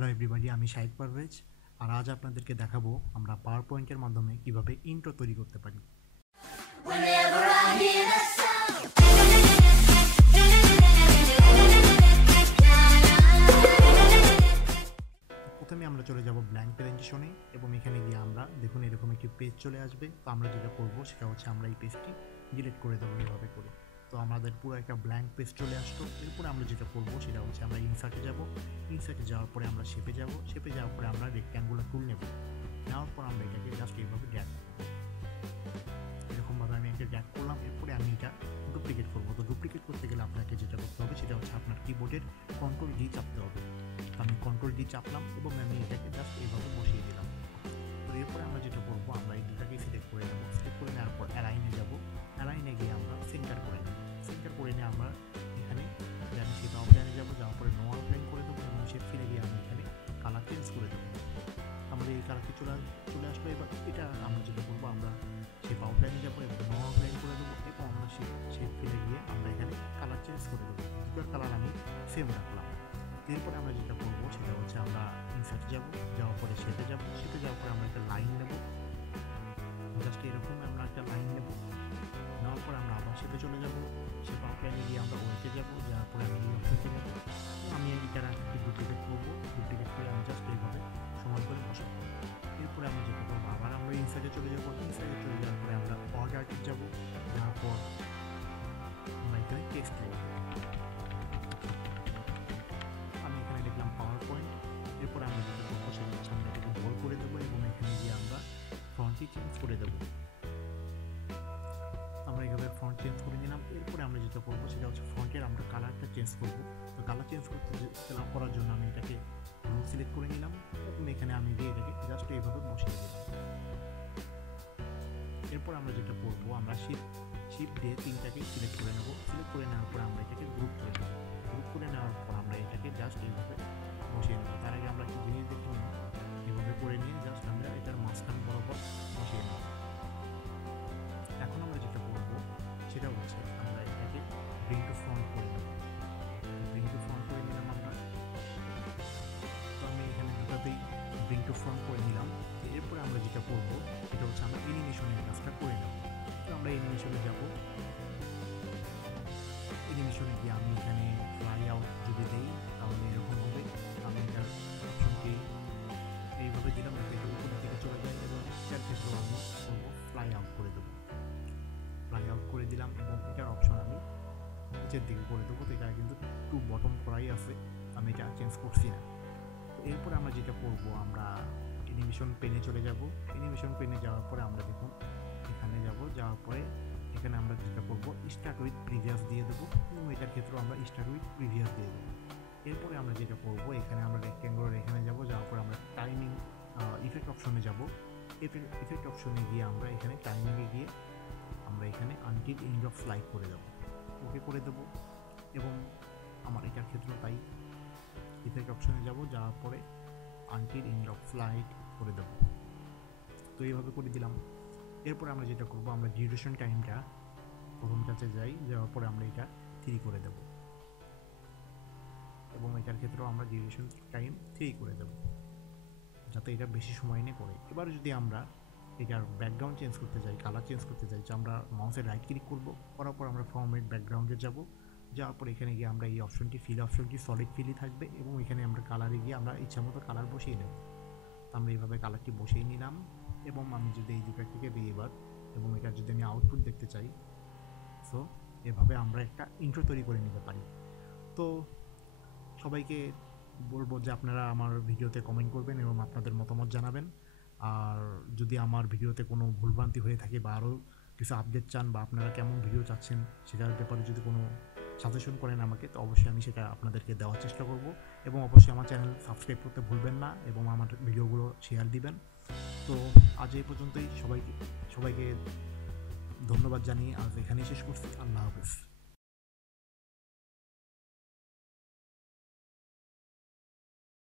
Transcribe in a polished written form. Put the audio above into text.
Hello everybody, আমি শাহিদ পারভেজ। আর আজ আপনাদেরকে দেখাবো আমরা পাওয়ার পয়েন্টের মাধ্যমে কিভাবে ইন্ট্রো তৈরি করতে পারি। প্রথমে আমরা চলে যাব ব্ল্যাঙ্ক প্রেজেন্টেশনে এবং এখানে গিয়ে আমরা দেখুন এরকম একটি পেজ চলে আসবে। তো আমরা যেটা করব সেটা হচ্ছে আমরা এই পেজটি ডিলিট করে দেবো এভাবে করে। তো আমাদের পুরো একটা ব্ল্যাঙ্ক পেজ চলে আসতো। এরপরে আমরা যেটা করবো সেটা হচ্ছে আমরা ইনসার্টে যাব। ইনসার্টে যাওয়ার পরে আমরা শেপে যাব। শেপে যাওয়ার পরে আমরা রেক্ট্যাঙ্গুলার টুল নেব। নেওয়ার পর আমরা এটাকে জাস্ট এইভাবে ড্র্যাগ করব। এরকমভাবে আমি এটা ড্র্যাগ করলাম। এরপরে আমি এটা ডুপ্লিকেট করবো। তো ডুপ্লিকেট করতে গেলে আপনাকে যেটা করতে হবে সেটা হচ্ছে আপনার কিবোর্ডের কন্ট্রোল ডি চাপতে হবে। তো আমি কন্ট্রোল ডি চাপলাম এবং আমি এটাকে জাস্ট এইভাবে বসিয়ে দিলাম। তো এরপরে আমরা যেটা করবো আমরা এই দুটাকে সিলেক্ট করে নেবো। সিলেক্ট করে নেওয়ার পর অ্যালাইনে যাব। অ্যালাইনে গিয়ে আমরা সেন্টার করে নেব। সেন্টার করে নিয়ে আমরা এখানে আমি সেটা অফলাইনে যাবো। যাওয়ার পরে নো আউটলাইন করে দেবো এবং সে ফিরে গিয়ে আমি এখানে কালার চেঞ্জ করে দেবো। আমাদের এই কালারটি চলে আসলো। এবার এটা আমরা যেটা করবো আমরা সে আউটলাইনে যাবো এবং নো আউটলাইন করে দেবো এবং আমরা সে ফিরে গিয়ে আমরা এখানে কালার চেঞ্জ করে দেবো। দুটোর কালার আমি সেম রাখলাম। এরপরে আমরা যেটা করবো সেটা হচ্ছে আমরা ইনসার্ট যাব। যাওয়ার পরে শেপে যাব। শেপে যাওয়ার পরে আমরা একটা লাইন নেব। জাস্ট এরকম আমরা একটা লাইন নেব। নেওয়ার পরে আমরা আবার শেপে চলে যাব। শেপ আউটলাইনে গিয়ে আমরা ওয়েতে যাবো। যাওয়ার পরে আমি এই অপশনটি নেব। আমি এটা একটি ডুপ্লিকেট করবো। ডুপ্লিকেট করে আমি জাস্ট এইভাবে সমান করে বসাবো। এরপরে আমরা যেটা করবো আবার আমরা ইনসার্টে চলে যাবো। ইনসার্টে চলে যাওয়ার পরে আমরা অর্ডারটি যাবো। যাওয়ার পর আমরা এখানে টেক্সট লিখব। আমি এখানে লিখলাম পাওয়ার পয়েন্ট। এরপরে আমরা যেটা করবো সেটা হচ্ছে আমরা এটাকে বল করে দেবো এবং এখানে গিয়ে আমরা ফন্টটি চেঞ্জ করে দেবো। আমরা এইভাবে ফন্ট চেঞ্জ করে নিলাম। এরপরে আমরা যেটা করবো সেটা হচ্ছে ফন্টের আমরা কালারটা চেঞ্জ করবো। তো কালার চেঞ্জ করার জন্য আমি এটাকে ব্লু সিলেক্ট করে নিলাম এবং এখানে আমি দিয়ে এটাকে জাস্ট এইভাবে বসিয়ে দিলাম। এরপর আমরা যেটা করবো আমরা শিফট দিয়ে তিনটাকে সিলেক্ট করে নেবো। সিলেক্ট করে নেওয়ার পর আমরা এটাকে গ্রুপ করে নেবো। গ্রুপ করে নেওয়ার পর আমরা এটাকে জাস্ট এইভাবে বসিয়ে নেবো। তার আগে আমরা একটি জিনিস দেখতে নেব। এভাবে করে নিয়ে জাস্ট আমরা এটার মাঝখান বরাবর বসিয়ে নেব। এখন আমরা যেটা করবো সেটা হচ্ছে আমরা এটাকে ব্রিং টু ফ্রন্ট করে নেব। ব্রিং টু ফ্রন্ট করে নিলাম আমরা। তো আমি এখানে দুটাতেই ব্রিং টু ফ্রন্ট করে নিলাম। এরপরে আমরা যেটা করবো সেটা হচ্ছে আমরা অ্যানিমেশনের কাজটা করে নেব। তো আমরা অ্যানিমেশনে যাব। অ্যানিমেশনে গিয়ে আমি এখানে ফ্লাই আউট যদি দিই তাহলে এরকম হবে। আমি এটার অপশনটি এইভাবে দিলাম যাতে এটা উপরের দিকে চলে যায় এবং এটার ক্ষেত্রেও আমি করবো ফ্লাই আউট করে দেবো। ফ্লাই আউট করে দিলাম এবং এটার অপশন আমি নিচের দিকে করে দেবো। তো এটা কিন্তু টু বটম করাই আছে, আমি এটা চেঞ্জ করছি না। তো এরপরে আমরা যেটা করবো আমরা অ্যানিমেশন পেনে চলে যাব। অ্যানিমেশন পেনে যাওয়ার পরে আমরা দেখুন এখানে যাব। যাওয়ার পরে এখানে আমরা যেটা করবো স্টার্ট উইথ প্রিভিয়াস দিয়ে দেবো এবং এটার ক্ষেত্রেও আমরা স্টার্ট উইথ প্রিভিয়াস দিয়ে দেবো। এরপরে আমরা যেটা করবো এখানে আমরা রেক্ট্যাঙ্গুলার এখানে যাব। যাওয়ার পরে আমরা টাইমিং ইফেক্ট অপশনে যাব। ইফেক্ট অপশনে গিয়ে আমরা এখানে টাইমিংয়ে গিয়ে আমরা এখানে আনটিল এন্ড অফ ফ্লাইট করে দেবো। ওকে করে দেবো এবং আমার এটার ক্ষেত্রেও তাই ইফেক্ট অপশনে যাব। যাওয়ার পরে আনটিল এন্ড অফ ফ্লাইট করে দেবো। তো এইভাবে করে দিলাম। এরপরে আমরা যেটা করবো আমরা ডিউরেশন টাইমটা প্রথম কাছে যাই। যাওয়ার পরে আমরা এটা 3 করে দেব এবং এটার ক্ষেত্রেও আমরা ডিউরেশন টাইম 3 করে দেব যাতে এটা বেশি সময় নিয়ে করে। এবার যদি আমরা এটার ব্যাকগ্রাউন্ড চেঞ্জ করতে চাই, কালার চেঞ্জ করতে চাই, যে আমরা মাউসের রাইট ক্লিক করবো। করার পর আমরা ফরম্যাট ব্যাকগ্রাউন্ডে যাব। যাওয়ার পর এখানে গিয়ে আমরা এই অপশনটি ফিল অপশনটি সলিড ফিলই থাকবে এবং এখানে আমরা কালারে গিয়ে আমরা ইচ্ছা মতো কালার বসিয়ে নেব। তো আমরা এইভাবে কালারটি বসিয়ে নিলাম এবং আমি যদি এই দুটো থেকে দিই এবার এবং এটা যদি আমি আউটপুট দেখতে চাই, সো এভাবে আমরা একটা ইন্ট্রো তৈরি করে নিতে পারি। তো সবাইকে বলবো যে আপনারা আমার ভিডিওতে কমেন্ট করবেন এবং আপনাদের মতামত জানাবেন। আর যদি আমার ভিডিওতে কোনো ভুলভ্রান্তি হয়ে থাকে বা আরও কিছু আপডেট চান বা আপনারা কেমন ভিডিও চাচ্ছেন সেটার ব্যাপারে যদি কোনো সাজেশন করেন আমাকে, তো অবশ্যই আমি সেটা আপনাদেরকে দেওয়ার চেষ্টা করব। এবং অবশ্যই আমার চ্যানেল সাবস্ক্রাইব করতে ভুলবেন না এবং আমার ভিডিওগুলো শেয়ার দিবেন। তো আজ এই পর্যন্তই। সবাইকে ধন্যবাদ জানিয়ে আজ এখানেই শেষ করছি। আল্লাহ হাফেজ।